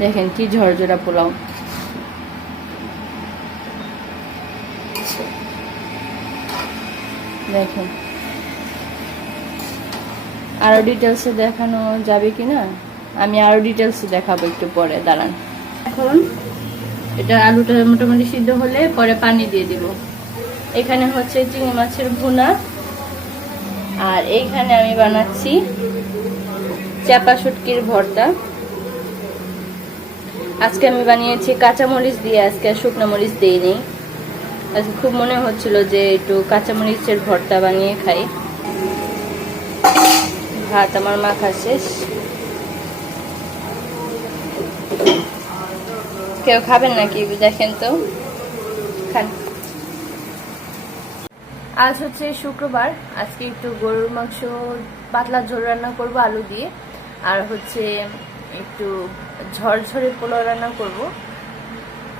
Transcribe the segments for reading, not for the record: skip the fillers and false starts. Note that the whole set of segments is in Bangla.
দেখেন কি ঝরঝরা পোলাও। দেখেন আরো ডিটেলসে দেখানো যাবে কিনা, আমি আরো ডিটেলসে দেখাবো একটু পরে, দাঁড়ান। এখন এটা আলুটা মোটামুটি সিদ্ধ হলে পরে পানি দিয়ে দিব। এখানে হচ্ছে চিংড়ি মাছের ভুনা, আর এইখানে আমি বানাচ্ছি চাপা শুটকির ভর্তা। আজকে আমি বানিয়েছি কাঁচামরিচ দিয়ে, আজকে শুকনো মরিচ দিইনি। আজকে খুব মনে হচ্ছিল যে একটু কাঁচামরিচের ভর্তা বানিয়ে খাই। ভাত আমার মাখা শেষ। কেউ খাবেন নাকি দেখেন তো, খান। আজ হচ্ছে শুক্রবার, আজকে একটু গরুর মাংস পাতলা ঝোল রান্না করব আলু দিয়ে, আর হচ্ছে একটু ঝরঝরে পোলাও রান্না করব।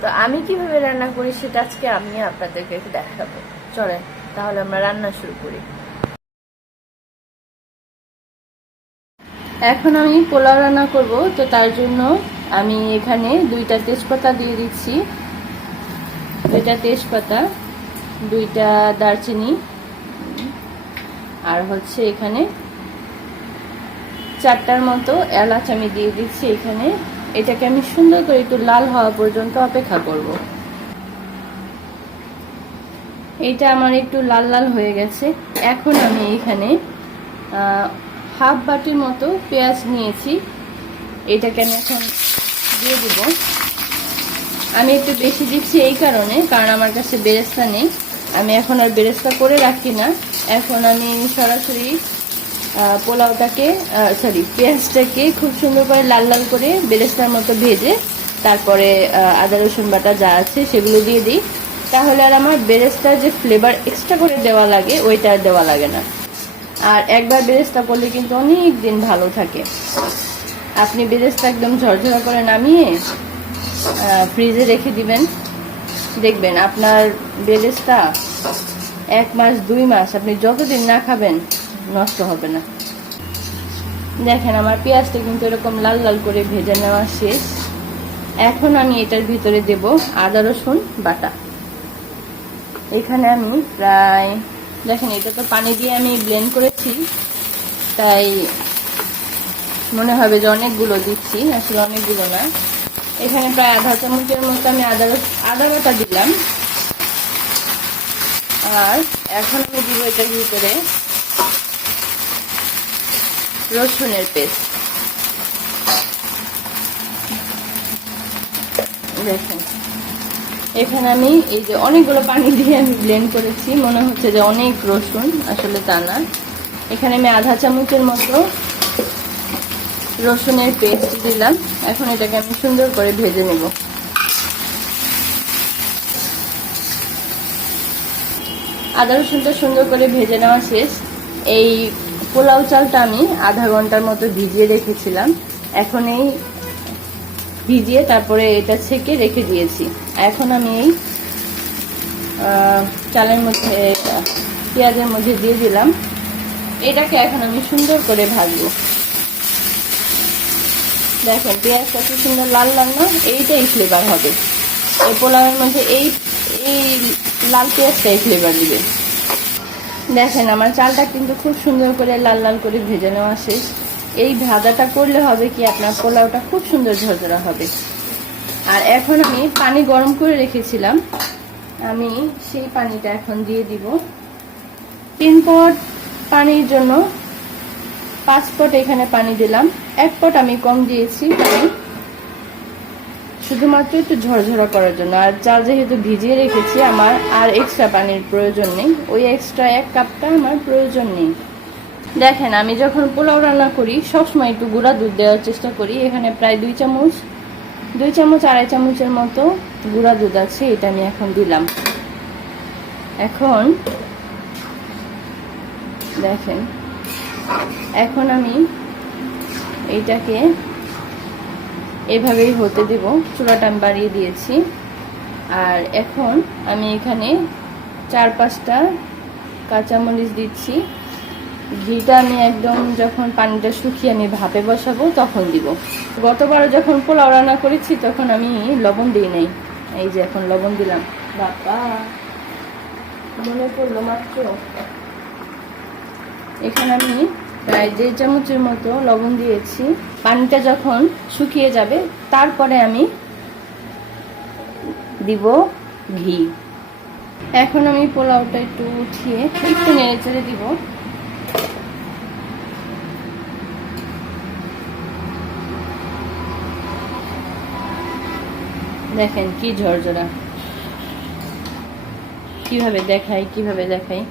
তো আমি কিভাবে রান্না করি সেটা আজকে আমি আপনাদেরকে একটু দেখাবো। চলেন তাহলে আমরা রান্না শুরু করি। এখন আমি পোলাও রান্না করব, তো তার জন্য আমি এখানে 2টা তেজপাতা দিয়ে দিচ্ছি, 2টা তেজপাতা, 2টা দারচিনি, আর হচ্ছে এখানে 4টার মতো এলাচ আমি দিয়ে দিচ্ছি এখানে। এটাকে আমি সুন্দর করে একটু লাল হওয়া পর্যন্ত অপেক্ষা করব। এইটা আমার একটু লাল লাল হয়ে গেছে। এখন আমি এখানে হাফ বাটির মতো পেঁয়াজ নিয়েছি, এটাকে আমি এখন দিয়ে দিব। আমি একটু বেশি দিচ্ছি এই কারণে, কারণ আমার কাছে বেরেস্তা নেই, আমি এখন আর বেরেস্তা করে রাখি না। এখন আমি সরাসরি পোলাওটাকে পেঁয়াজটাকে খুব সুন্দর করে লাল লাল করে বেরেস্তার মতো ভেজে তারপরে আদা রসুন বাটা যা আছে সেগুলো দিয়ে দিই। তাহলে আর আমার বেরেস্তার যে ফ্লেভার এক্সট্রা করে দেওয়া লাগে ওইটা আর দেওয়া লাগে না। আর একবার বেরেস্তা করলে কিন্তু অনেক দিন ভালো থাকে। আপনি বেরেস্তা একদম ঝরঝরা করে নামিয়ে ফ্রিজে রেখে দিবেন, দেখবেন আপনার বেরেস্তা 1 মাস 2 মাস আপনি যতদিন না খাবেন নষ্ট হবে না। দেখেন আমার পেঁয়াজটা কিন্তু এরকম লাল লাল করে ভেজে নেওয়া শেষ। এখন আমি এটার ভিতরে দেব আদা রসুন বাটা। এখানে আমি প্রায়, দেখেন এটা তো পানি দিয়ে আমি ব্লেন্ড করেছি, তাই মনে হবে যে অনেকগুলো দিচ্ছি, আসলে অনেকগুলো না। এখানে প্রায় আধা চামচের মতো আমি আদা বাটা দিলাম। আর এখন আমি দিব এটার ভিতরে রসুনের পেস্ট। দেখেন এখানে আমি এই যে অনেকগুলো পানি দিয়ে আমি ব্লেন্ড করেছি, মনে হচ্ছে যে অনেক রসুন, আসলে তা না। এখানে আমি আধা চামচের মতো রসুনের পেস্ট দিলাম। এখন এটাকে আমি সুন্দর করে ভেজে নেব। আদা রসুনটা সুন্দর করে ভেজে নেওয়া শেষ। এই পোলাও চালটা আমি আধা ঘন্টার মতো ভিজিয়ে রেখেছিলাম, এখন এই ভিজিয়ে তারপরে এটা ছেঁকে রেখে দিয়েছি। এখন আমি এই চালের মধ্যে পেঁয়াজের মধ্যে দিয়ে দিলাম। এটাকে এখন আমি সুন্দর করে ভাজবো। দেখেন পেঁয়াজটা কি সুন্দর লাল লাল না, এইটাই ফ্লেভার হবে এই পোলাওয়ের মধ্যে, এই লাল পেঁয়াজটাই ফ্লেভার দিবে। দেখেন আমার চালটা কিন্তু খুব সুন্দর করে লাল লাল করে ভেজে নেওয়া শেষ। এই ভাজাটা করলে হবে কি আপনার পোলাওটা খুব সুন্দর ঝরঝরা হবে। আর এখন আমি পানি গরম করে রেখেছিলাম, আমি সেই পানিটা এখন দিয়ে দিব। 3 পট পানির জন্য 5 পট এখানে পানি দিলাম। 1 পট আমি কম দিয়েছি পানি, শুধুমাত্র একটু ঝরঝরা করার জন্য। আর চাল যেহেতু ভিজিয়ে রেখেছি আমার আর এক্সট্রা পানির প্রয়োজন নেই, ওই এক্সট্রা 1 কাপটা আমার প্রয়োজন নেই। দেখেন আমি যখন পোলাও রান্না করি সবসময় একটু গুঁড়া দুধ দেওয়ার চেষ্টা করি। এখানে প্রায় 2 চামচ 2.5 চামচের মতো গুঁড়া দুধ আছে, এটা আমি এখন দিলাম। এখন দেখেন এখন আমি এইটাকে এভাবেই হতে দেব, চুলাটা আমি বাড়িয়ে দিয়েছি। আর এখন আমি এখানে 4-5টা কাঁচামরিচ দিচ্ছি, ঘিটা আমি একদম যখন পানিটা শুকিয়ে আমি ভাপে বসাবো তখন দিব। গতবার যখন পোলাও রান্না করেছি তখন আমি লবণ দিই নাই, এই যে এখন লবণ দিলাম। বাবা মনে পড়লো মাত্র। এখানে আমি প্রায় 1.5 চামচের মতো লবণ দিয়েছি। পানিটা যখন শুকিয়ে যাবে তারপরে আমি দিব ঘি। এখন আমি পোলাওটা একটু উঠিয়ে একটু নেড়ে চেড়ে দিব। দেখেন কি ঝরঝরা, কিভাবে দেখাই।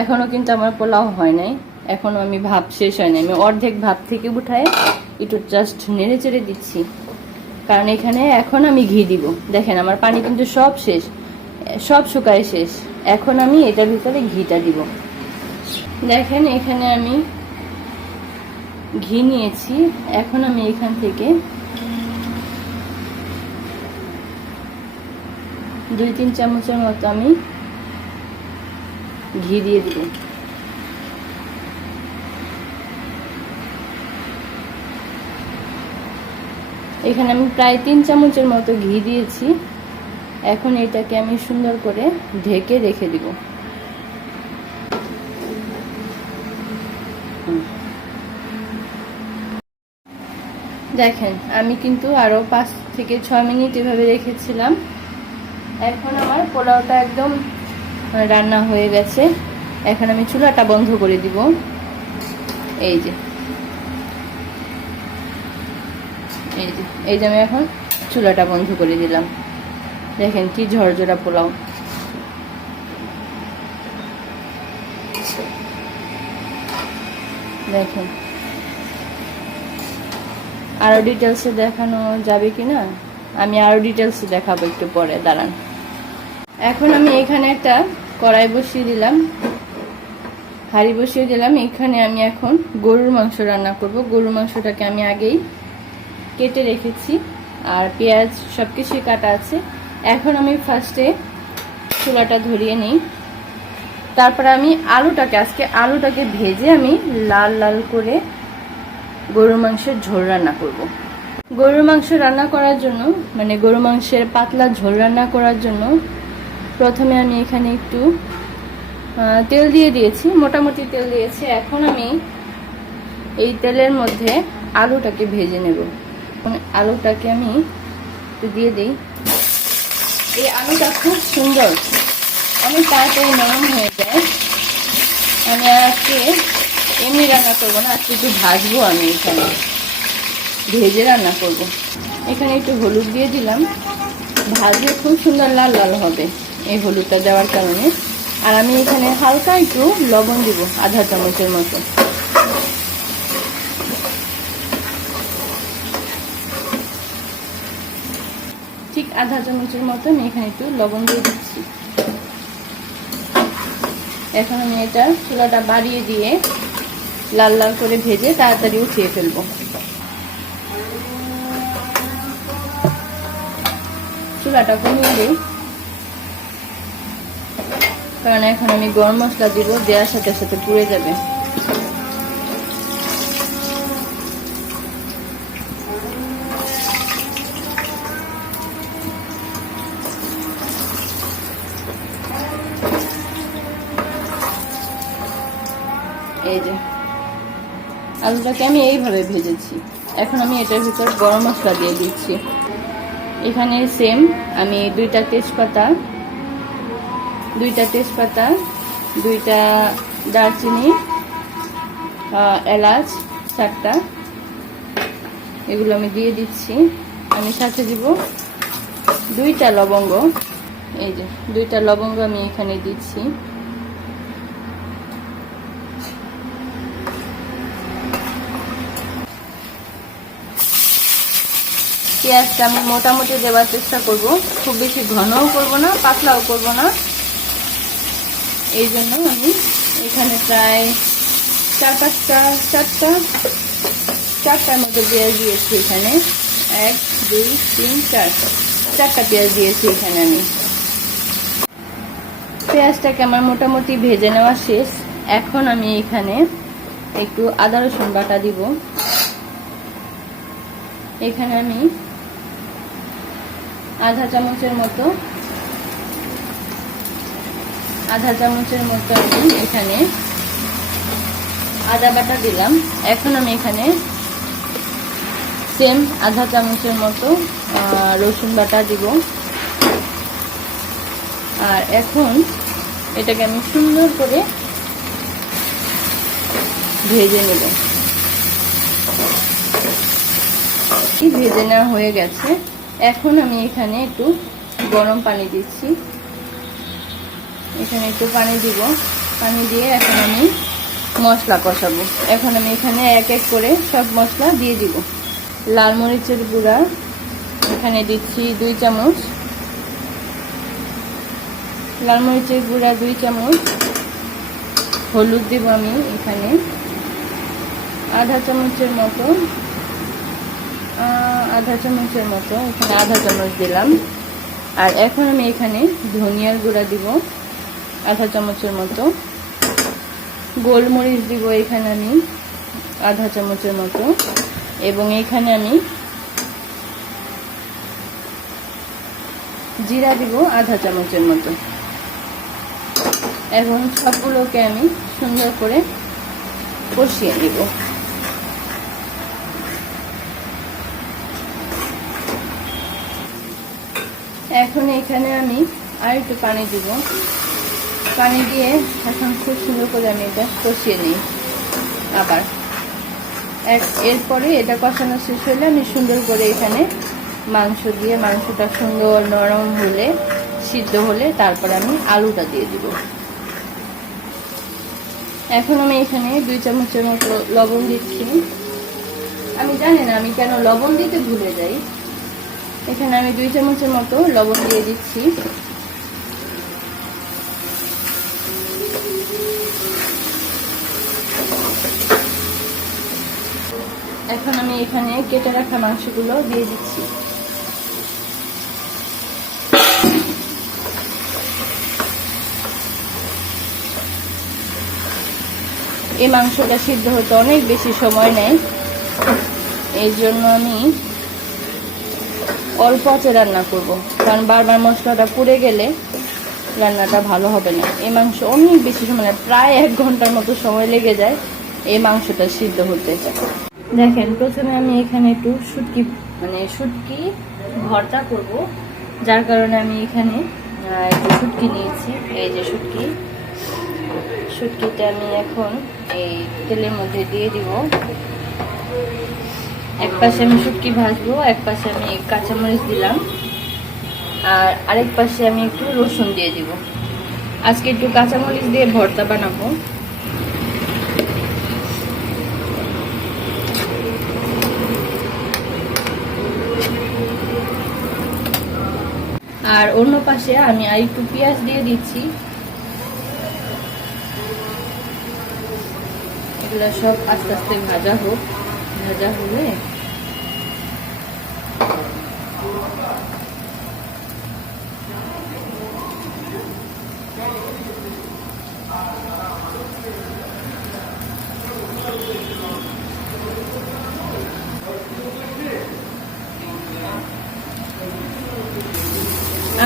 এখনো কিন্তু আমার পোলাও হয় নাই, এখনো আমি ভাপ শেষ হয় নাই। আমি অর্ধেক ভাপ থেকে উঠায় একটু জাস্ট নেড়ে চেড়ে দিচ্ছি, কারণ এখানে এখন আমি ঘি দিব। দেখেন আমার পানি কিন্তু সব শেষ, সব শুকায় শেষ। এখন আমি এটার ভিতরে ঘিটা দিব। দেখেন এখানে আমি ঘি নিয়েছি। এখন আমি এখান থেকে 2-3 চামচের মতো আমি ঘি দিয়ে দিব। এখানে আমি প্রায় 3 চামচের মতো ঘি দিয়েছি। এখন এটাকে আমি সুন্দর করে ঢেকে রেখে দিব। দেখেন আমি কিন্তু আরো 5 থেকে 6 মিনিট এভাবে রেখেছিলাম। এখন আমার পোলাওটা একদম রান্না হয়ে গেছে। এখন আমি চুলাটা বন্ধ করে দিব। এই যে আমি এখন চুলাটা বন্ধ করে দিলাম। দেখেন কি ঝরঝরা পোলাও। দেখেন আরো ডিটেলসে দেখানো যাবে কিনা, আমি আরো ডিটেলসে দেখাবো একটু পরে, দাঁড়ান। এখন আমি এখানে একটা কড়াই বসিয়ে দিলাম, হাঁড়ি বসিয়ে দিলাম। এখানে আমি এখন গরুর মাংস রান্না করব। গরুর মাংসটাকে আমি আগেই কেটে রেখেছি, আর পেঁয়াজ সবকিছুই কাটা আছে। এখন আমি ফার্স্টে চুলাটা ধরিয়ে নিই। তারপর আমি আলুটাকে ভেজে আমি লাল লাল করে গরুর মাংসের ঝোল রান্না করব। গরুর মাংস রান্না করার জন্য, মানে গরুর মাংসের পাতলা ঝোল রান্না করার জন্য প্রথমে আমি এখানে একটু তেল দিয়ে দিয়েছি, মোটামুটি তেল দিয়েছি। এখন আমি এই তেলের মধ্যে আলুটাকে ভেজে নেব। আলুটাকে আমি একটু দিয়ে দিই। এই আলুটা খুব সুন্দর, অনেক তাড়াতাড়ি নরম হয়ে যায়। আমি আজকে এমনি রান্না করবো না, আজকে একটু ভাজবো। আমি এখানে ভেজে রান্না করব। এখানে একটু হলুদ দিয়ে দিলাম, ভাজলে খুব সুন্দর লাল লাল হবে এই হলুদটা দেওয়ার কারণে। আর আমি এখানে হালকা একটু লবণ দিব, আধা চামচের মতো। ঠিক আধা চামচের মতো আমি এখানে একটু লবণ দিয়ে দিচ্ছি। এখন আমি এটা চুলাটা বাড়িয়ে দিয়ে লাল লাল করে ভেজে তাড়াতাড়ি উঠিয়ে ফেলবো। চুলাটা কমিয়ে দিই, কারণ এখন আমি গরম মশলা দিব, দেওয়ার সাথে সাথে পুড়ে যাবে। এই যে আলুটাকে আমি এইভাবে ভেজেছি। এখন আমি এটার ভিতর গরম মশলা দিয়ে দিচ্ছি। এখানে সেম আমি 2টা তেজপাতা, 2টা দারচিনি, এলাচ 4টা, এগুলো আমি দিয়ে দিচ্ছি। আমি সাথে দিব 2টা লবঙ্গ। এই যে 2টা লবঙ্গ আমি এখানে দিচ্ছি। পেঁয়াজটা আমি মোটামুটি দেওয়ার চেষ্টা করব, খুব বেশি ঘনও করব না, পাতলাও করব না। এই জন্য আমি এখানে প্রায় 4-5টার মতো পেঁয়াজ দিয়েছি। এখানে 1, 2, 3, 4 4টা পেঁয়াজ দিয়েছি এখানে আমি। পেঁয়াজটাকে আমার মোটামুটি ভেজে নেওয়া শেষ। এখন আমি এখানে একটু আদা রসুন বাটা দিব। এখানে আমি আধা চামচের মতো আমি এখানে আদা বাটা দিলাম। এখন আমি এখানে সেম আধা চামচের মতো রসুন বাটা দিব। আর এখন এটাকে আমি সুন্দর করে ভেজে নেব। ভেজে নেওয়া হয়ে গেছে। এখন আমি এখানে একটু গরম পানি দিচ্ছি। এখানে একটু পানি দিব। পানি দিয়ে এখন আমি মশলা কষাবো। এখন আমি এখানে এক এক করে সব মশলা দিয়ে দিব। লাল মরিচের গুঁড়া এখানে দিচ্ছি 2 চামচ, লাল মরিচের গুঁড়া 2 চামচ। হলুদ দিব আমি এখানে আধা চামচের মতো এখানে আধা চামচ দিলাম। আর এখন আমি এখানে ধনিয়ার গুঁড়া দিব আধা চামচের মতো। গোলমরিচ দিব এখানে আমি আধা চামচের মতো, এবং এখানে আমি জিরা দিব আধা চামচের মতো। এখন সবগুলোকে আমি সুন্দর করে কষিয়ে নিব। এখন এখানে আমি আর একটু পানি দিব। পানি দিয়ে এখন খুব সুন্দর করে আমি এটা কষিয়ে নিই। আবার এরপরে এটা কষানো শেষ হলে আমি সুন্দর করে এখানে মাংস দিয়ে, মাংসটা সুন্দর নরম হলে, সিদ্ধ হলে তারপর আমি আলুটা দিয়ে দিব। এখন আমি এখানে 2 চামচের মতো লবণ দিচ্ছি। আমি জানি না আমি কেন লবণ দিতে ভুলে যাই। এখানে আমি 2 চামচের মতো লবণ দিয়ে দিচ্ছি। এখন আমি এখানে কেটে রাখা মাংসগুলো দিয়ে দিচ্ছি। এই মাংসটা সিদ্ধ হতে অনেক বেশি সময় নেয়, এই জন্য আমি অল্প আঁচে রান্না করব, কারণ বারবার মশলাটা পুড়ে গেলে রান্নাটা ভালো হবে না। এই মাংস অনেক বেশি সময়, প্রায় 1 ঘন্টার মতো সময় লেগে যায় এই মাংসটা সিদ্ধ হতে। দেখেন, প্রথমে আমি এখানে একটু শুটকি ভর্তা করব, যার কারণে আমি এখানে একটু শুটকি নিয়েছি। এই যে শুটকিটা আমি এখন এই তেলের মধ্যে দিয়ে দিব। এক পাশে আমি শুটকি ভাজবো, এক পাশে আমি কাঁচামরিচ দিলাম, আর আরেক পাশে আমি একটু রসুন দিয়ে দিব। আজকে একটু কাঁচামরিচ দিয়ে ভর্তা বানাবো। আর অন্য পাশে আমি আর একটু পেঁয়াজ দিয়ে দিচ্ছি। এগুলো সব আস্তে আস্তে ভাজা হোক। ভাজা হলে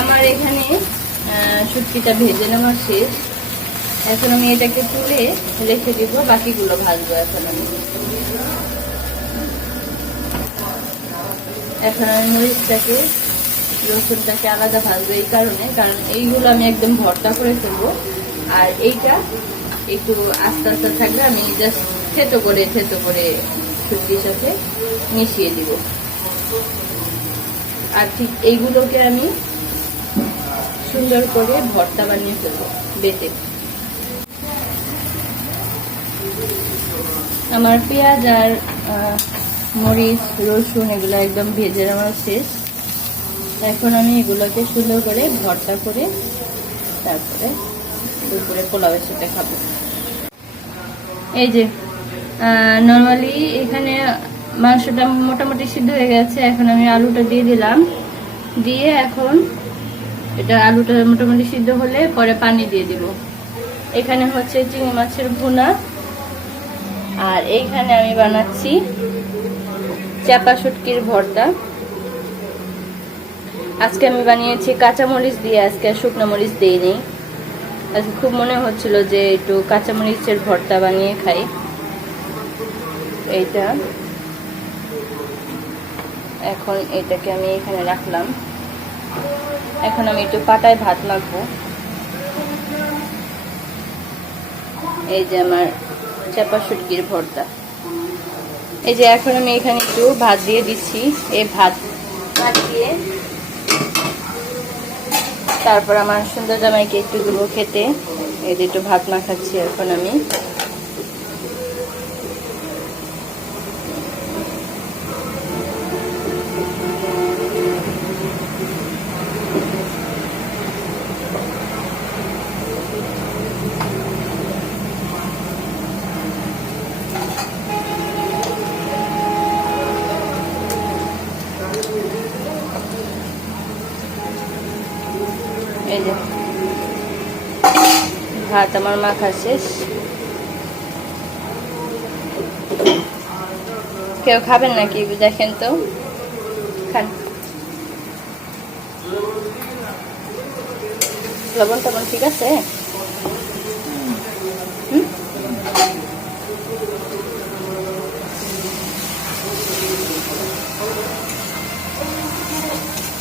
আমার এখানে শুটকিটা ভেজে নেওয়া শেষ। এখন আমি এটাকে তুলে রেখে দিব, বাকিগুলো ভাজবো। এখন আমি মরিচটাকে, রসুনটাকে আলাদা ভাজবো, এই কারণ এইগুলো আমি একদম ভর্তা করে ফেলবো। আর এইটা একটু আস্তে আস্তে থাকবে, আমি জাস্ট থেতো করে শুটকির সাথে মিশিয়ে দিব। আর ঠিক এইগুলোকে আমি সুন্দর করে ভর্তা বানিয়ে ফেলবো বেটে। আমার পেঁয়াজ আর মরিচ, রসুন এগুলো একদম ভেজে নেওয়া শেষ। এখন আমি এগুলোকে সুন্দর করে ভর্তা করে তারপরে দুপুরে পোলাওয়ের সাথে খাবো। এই যে নরমালি এখানে মাংসটা মোটামুটি সিদ্ধ হয়ে গেছে। এখন আমি আলুটা দিয়ে দিলাম, দিয়ে এখন এটা আলুটা মোটামুটি সিদ্ধ হলে পরে পানি দিয়ে দিব। এখানে হচ্ছে চিংড়ি মাছের ভুনা, আর এইখানে আমি বানাচ্ছি চাপা শুটকির ভর্তা। আজকে আমি বানিয়েছি কাঁচামরিচ দিয়ে, আজকে শুকনো মরিচ দিইনি। আজকে খুব মনে হচ্ছিল যে একটু কাঁচামরিচের ভর্তা বানিয়ে খাই। এইটা এখন এটাকে আমি এখানে রাখলাম। এখন আমি একটু পাটায় ভাত মাখবো। এই যে আমার চাপা শুটকির ভর্তা। এই যে এখন আমি এখানে একটু ভাত দিয়ে দিচ্ছি। এই ভাত দিয়ে তারপর আমার সুন্দর জামাইকে একটু দেবো খেতে। এই যে একটু ভাত মাখাচ্ছি এখন আমি। এই যে ভাত আমার মাখা শেষ। কেউ খাবেন নাকি দেখেন তো, খান। লবণ টবণ ঠিক আছে?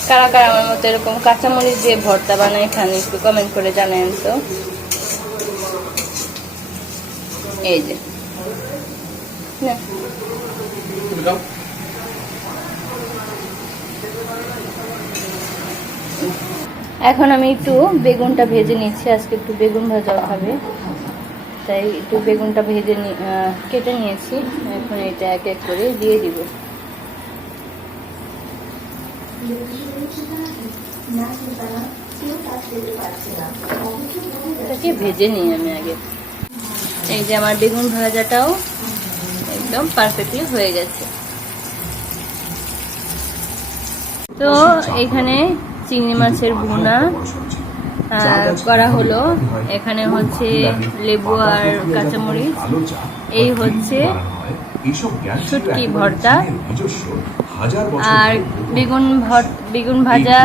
কারা কারা আমার মতো এরকম কাঁচামরিচ দিয়ে ভর্তা বানায় খান, একটু কমেন্ট করে জানান তো। এই যে না, এখন আমি একটু বেগুনটা ভেজে নিচ্ছি। আজকে একটু বেগুন ভাজাও খাবে, তাই একটু বেগুনটা ভেজে কেটে নিয়েছি। এখন এটা এক এক করে দিয়ে দিব। এটাকে ভেজে নিই আমি আগে। এই যে আমার বেগুন ভাজাটাও একদম পারফেক্টলি হয়ে গেছে। তো এখানে চিংড়ি মাছের ভুনা করা হলো। এখানে হচ্ছে লেবু আর কাঁচামরিচ, এই হচ্ছে শুটকি ভর্তা, আর বেগুন ভাজা।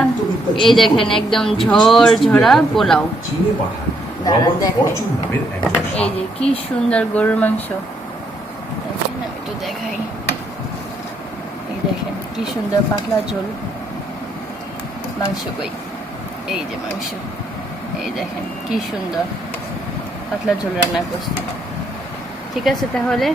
এই দেখেন একদম ঝরঝরা পোলাও। দেখেন এই যে কি সুন্দর গরুর মাংস, আমি একটু দেখাই। এই দেখেন কি সুন্দর পাতলা ঝোল মাংস। কই এই যে মাংস, এই দেখেন কি সুন্দর পাতলা ঝোল রান্না করছি। ঠিক আছে তাহলে